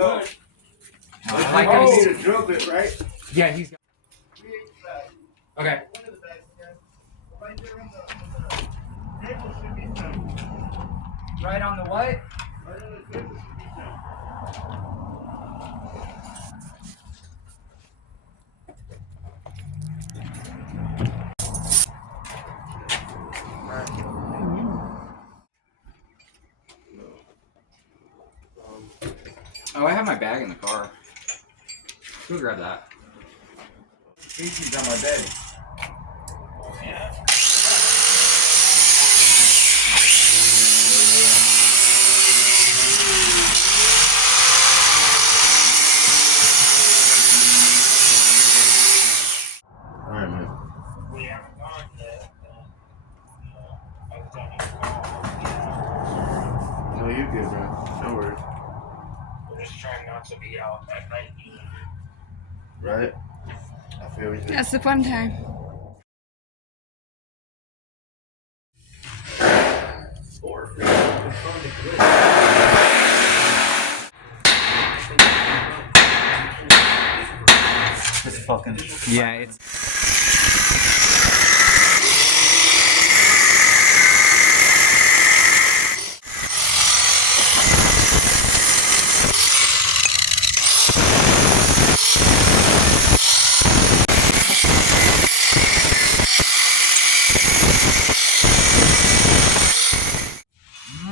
So, I like you this. need to drill bit, right? Yeah, he's got. Okay. Right on the what? Oh, I have my bag in the car. Go grab that. Feces on my bed. Alright, man. No, you're good, bro. No worries. We're just trying not to be out at night. Right? I feel you. That's the fun time. It's fucking. Yeah, it's.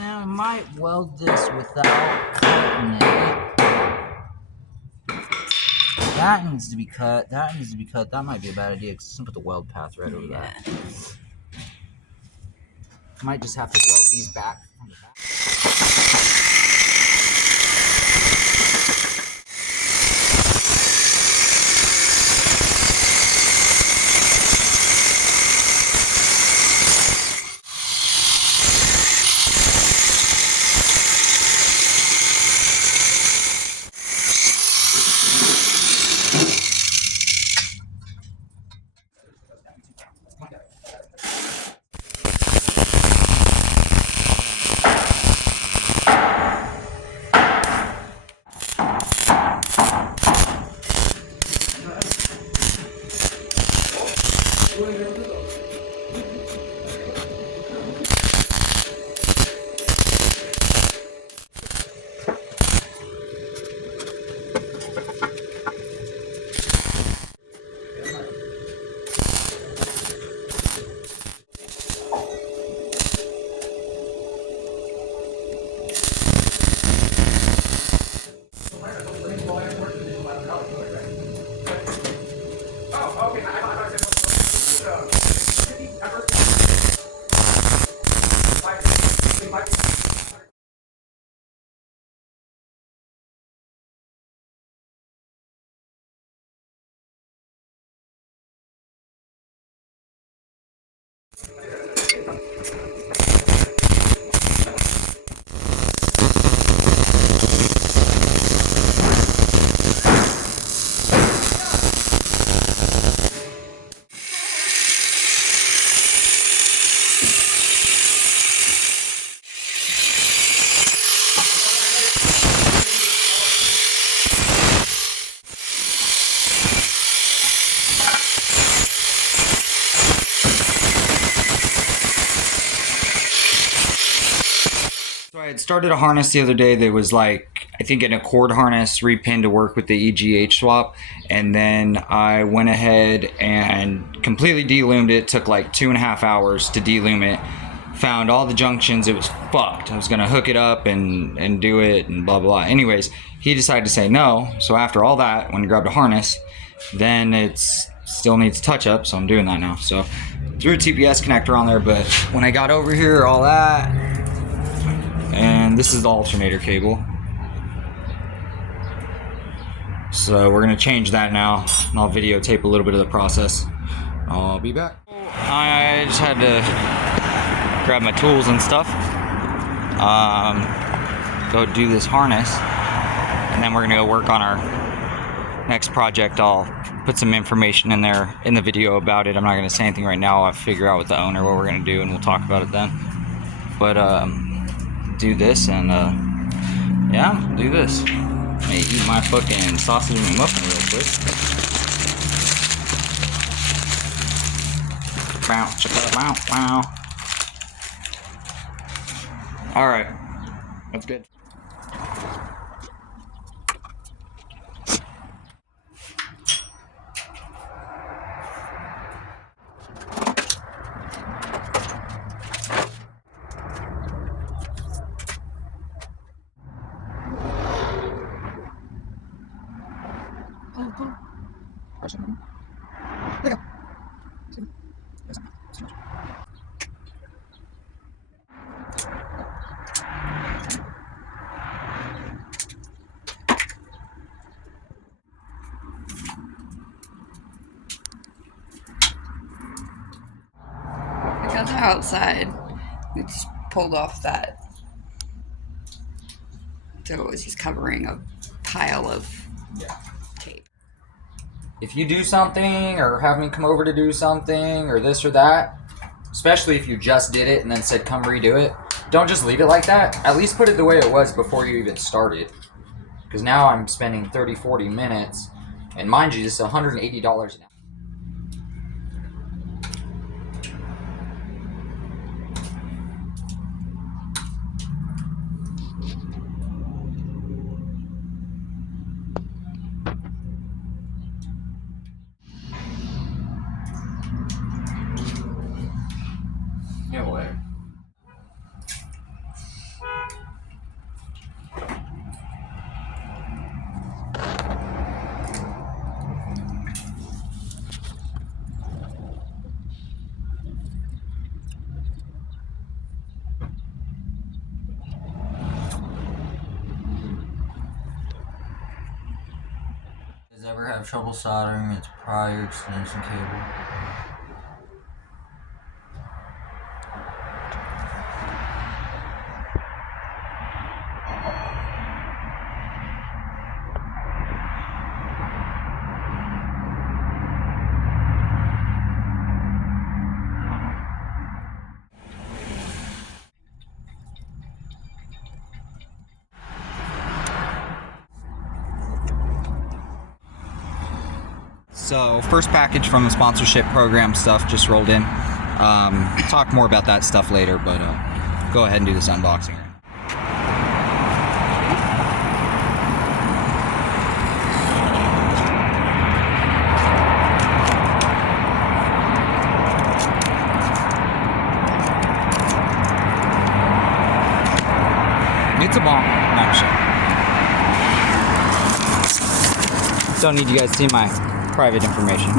I might weld this without cutting it. That needs to be cut. That needs to be cut. That might be a bad idea because I'm gonna put the weld path right over that. Might just have to weld these back from the back. So I had started a harness the other day that was like, I think an Accord harness repinned to work with the EGH swap. And then I went ahead and completely deloomed it. Took like 2.5 hours to deloom it. Found all the junctions. It was fucked. I was going to hook it up and do it and blah, blah, blah. Anyways, he decided to say no. So after all that, when I grabbed a harness, then it's still needs touch up. So I'm doing that now. So threw a TPS connector on there. But when I got over here, all that... And this is the alternator cable. So we're gonna change that now, and I'll videotape a little bit of the process. I'll be back. I just had to grab my tools and stuff. Go do this harness, and then we're gonna go work on our next project. I'll put some information in there in the video about it. I'm not gonna say anything right now. I'll figure out with the owner what we're gonna do, and we'll talk about it then. But do this and yeah, do this. Let me eat my fucking sausage and muffin real quick. Bow, chicka, bow, wow. Alright. That's good. Because outside, we just pulled off that. So it was just covering a pile of tape. If you do something or have me come over to do something or this or that, especially if you just did it and then said come redo it, don't just leave it like that. At least put it the way it was before you even started. Because now I'm spending 30-40 minutes, and mind you, this is $180 an hour. Yeah, whatever. Does ever have trouble soldering its prior extension cable? So, first package from the sponsorship program stuff just rolled in. Talk more about that stuff later, but go ahead and do this unboxing. It's a bomb. No, I'm sure. Don't need you guys to see my private information.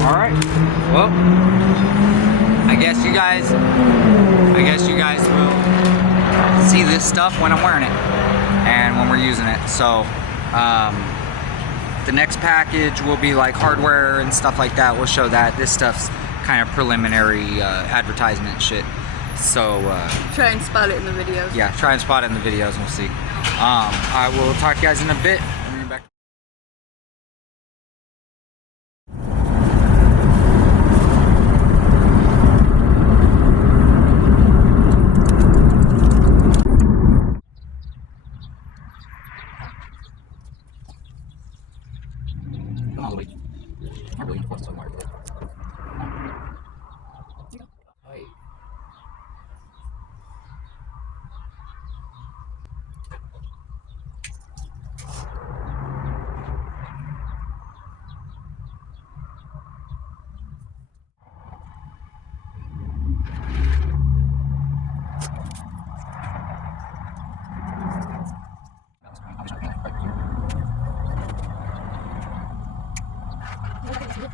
All right. Well, I guess you guys will see this stuff when I'm wearing it and when we're using it. So the next package will be like hardware and stuff like that. We'll show that. This stuff's kind of preliminary advertisement shit. So Try and spot it in the videos. yeah, try and spot it in the videos and we'll see. I will talk to you guys in a bit.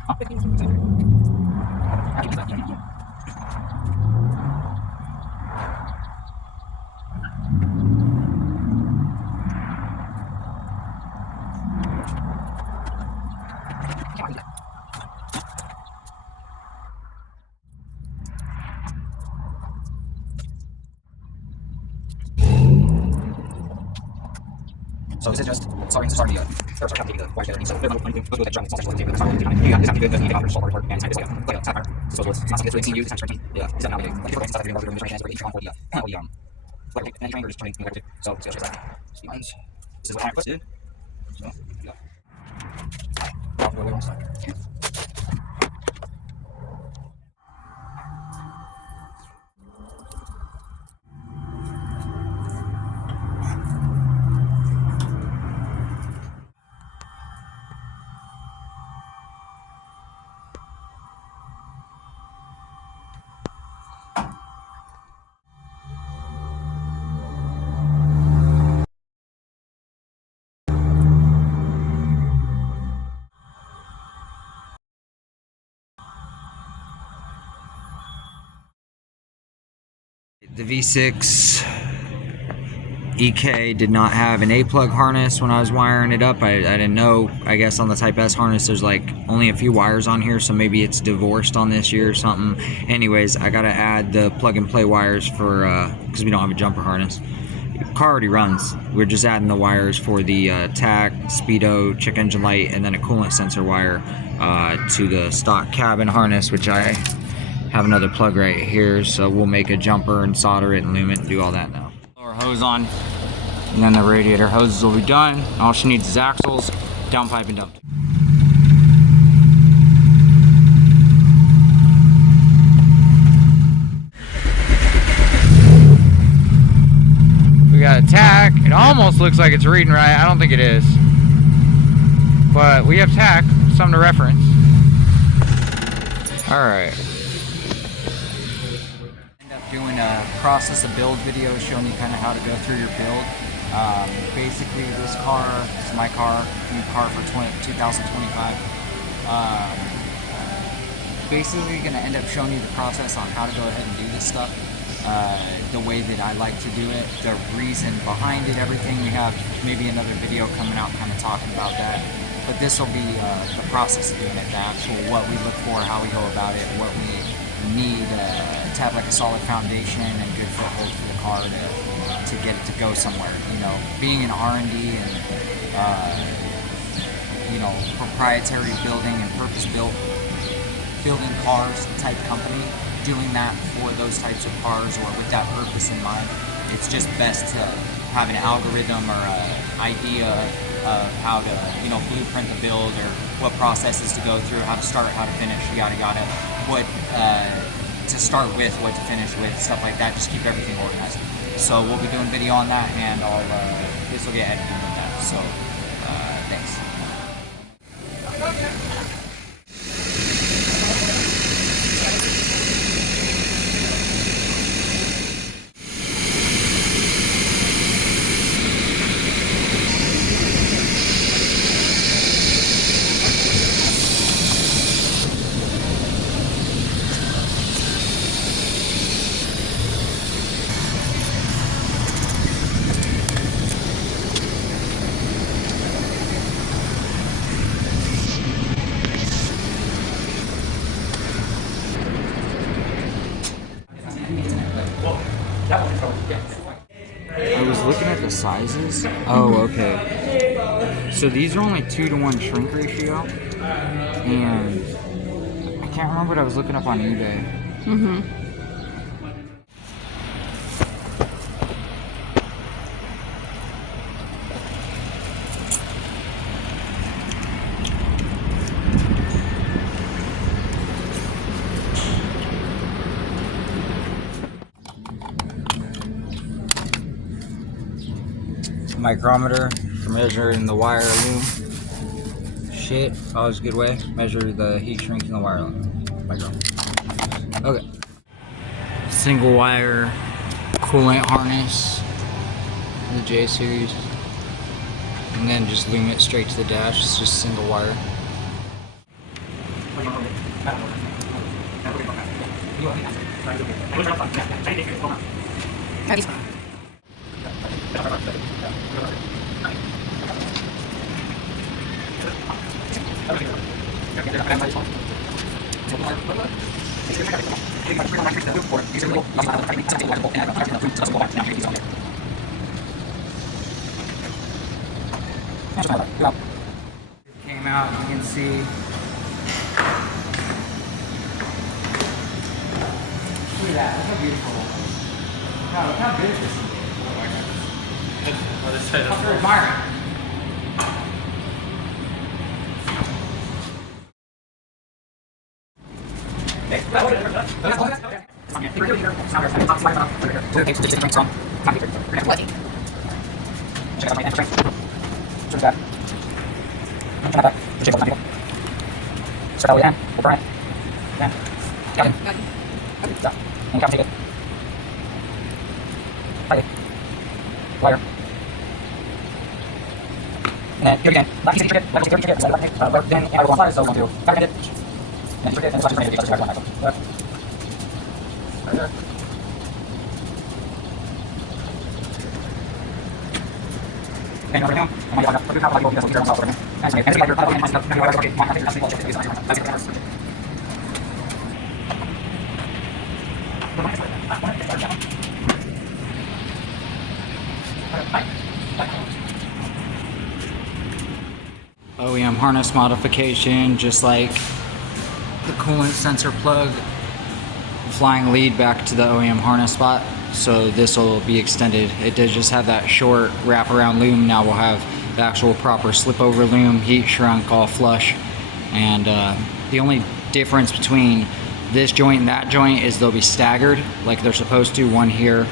I'll be back. So this is just starting the wires together. So bit of money goes with the drum. It's also like you got this good because you get offers for and it's like a tap so it's not something that's really being used. It's turning. Yeah. It's not like different stuff doing work training for each one for the like any trainer is turning negative. So it's just like this is what I did. So yeah. The V6 EK did not have an A-plug harness when I was wiring it up. I didn't know. I guess on the Type S harness there's like only a few wires on here, so maybe it's divorced on this year or something. Anyways, I gotta add the plug and play wires for because we don't have a jumper harness. The car already runs. We're just adding the wires for the TAC, speedo, check engine light, and then a coolant sensor wire to the stock cabin harness, which I have another plug right here, so we'll make a jumper and solder it and lume it and do all that now. Our hose on, and then the radiator hoses will be done. All she needs is axles, downpipe, and dump. We got a TAC. It almost looks like it's reading right. I don't think it is, but we have TAC, something to reference. All right. Doing a process of build video showing you kind of how to go through your build. Basically this car is my car, new car for 2025. Basically going to end up showing you the process on how to go ahead and do this stuff the way that I like to do it, the reason behind it, everything. We have maybe another video coming out kind of talking about that, but this will be the process of doing it, the actual what we look for, how we go about it, what we need to have like a solid foundation and good foothold for the car to get it to go somewhere. You know, being an R&D and you know, proprietary building and purpose-built building cars type company, doing that for those types of cars or with that purpose in mind, it's just best to have an algorithm or an idea of how to, you know, blueprint the build or what processes to go through, how to start, how to finish, yada yada, what to start with, what to finish with, stuff like that. Just keep everything organized. So we'll be doing video on that, and this will get edited with that. So thanks. I was looking at the sizes. Oh, okay. So these are only 2-to-1 shrink ratio, and I can't remember what I was looking up on eBay. Mm-hmm. Micrometer for measuring the wire loom. Shit, always a good way. Measure the heat shrink in the wire loom. Micrometer. Okay. Single wire coolant harness, the J series, and then just loom it straight to the dash. It's just single wire. Came out, you can see. Look at that, look how beautiful that is. Look how good this is. How very admiring. Wire. And then here again, left piece of ticket, left piece of ticket, then I will on fire, so we'll do back ended. And ticket, and slash ticket, back one. Right there. And over now, I'm going to put how you will be able to get over. And so like your and myself, and okay, one, I think that's the bullshit. That's the first. OEM harness modification, just like the coolant sensor plug, flying lead back to the OEM harness spot, so this will be extended. It did just have that short wraparound loom. Now we'll have the actual proper slip over loom, heat shrunk, all flush. And the only difference between this joint and that joint is they'll be staggered like they're supposed to, one here,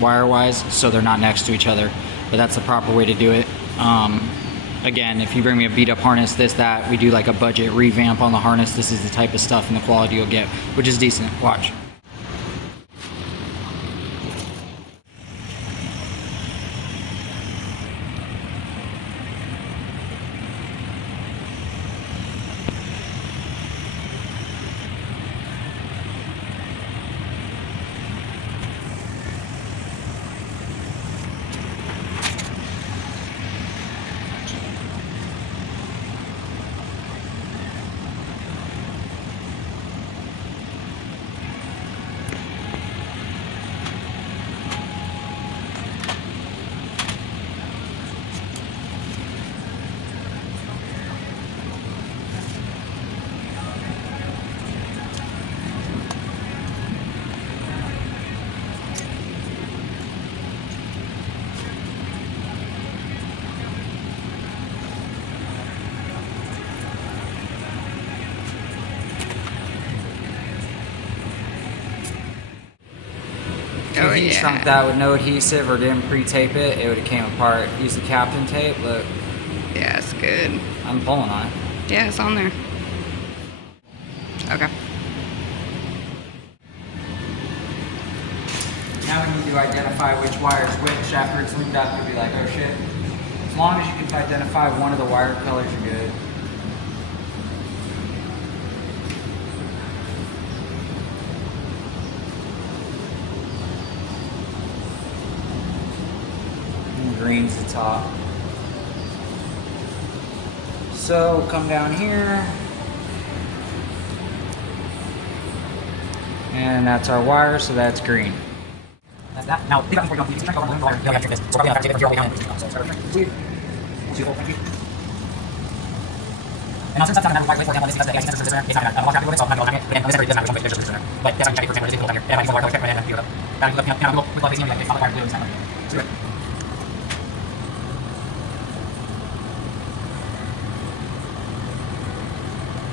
wire wise, so they're not next to each other, but that's the proper way to do it. Again, if you bring me a beat up harness, this, that, we do like a budget revamp on the harness. This is the type of stuff and the quality you'll get, which is decent. Watch. Oh, If you yeah. shrunk that with no adhesive or didn't pre-tape it, it would have came apart. Use the Captain tape. Look, Yeah, it's good. I'm pulling on it. Yeah, it's on there. Okay. Now we need to identify which wire's which. After it's loomed up, you'll be like, oh shit. As long as you can identify one of the wire colors, you're good. And green's the top. So come down here. And that's our wire, so that's green. That's that. Now, leave that before you don't use the over the wire. You'll have to do this. So probably have to take it if you're already on it. So start with thank you. And now since that's not an white for example, this because the IC sensor is there, it's not I'm not happy with it, so I'm not going to it. And this is not going to be there. But that's actually for example, this is a little down here. And I can go wire check my hand and figure it out. And we'll like this, it's not the wire blue, it's not like do it.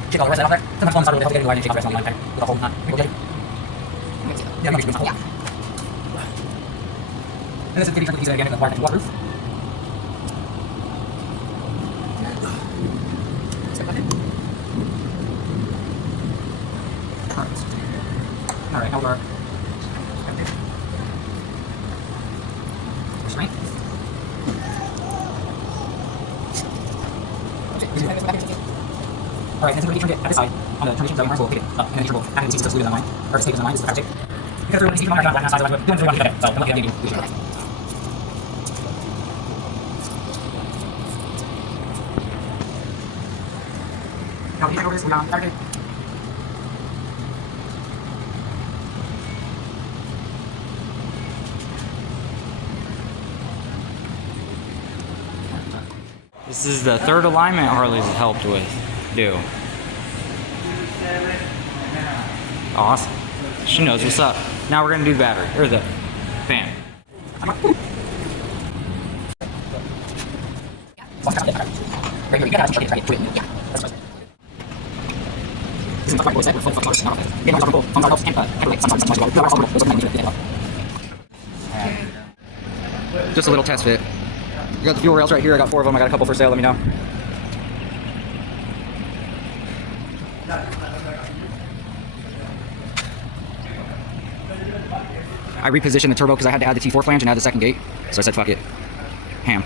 Check all the rest out there. Sometimes one side will get the wire and check all the rest on the line there. With a whole knot. Yeah, maybe yeah. And this is getting tricky again in the wire waterproof. Alright, now we're restraint. Alright, and so we turned it at this side on the transition zone, we'll pick it up, and then the will have the seats glued in the line, or staples in the line, this is the fabric tape. Because everyone sees on the left side, so I'm doing it, so I'm looking at you. Now, you over this, we are on fabric tape. This is the third alignment Harley's helped with. Awesome. She knows what's up. Now we're gonna do the battery, or the fan. Just a little test fit. You got the fuel rails right here. I got 4 of them. I got a couple for sale. Let me know. I repositioned the turbo because I had to add the T4 flange and add the second gate. So I said, fuck it. Ham.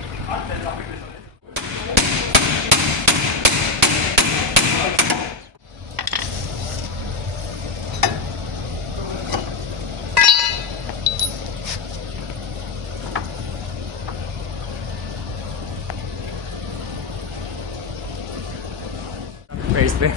Raise the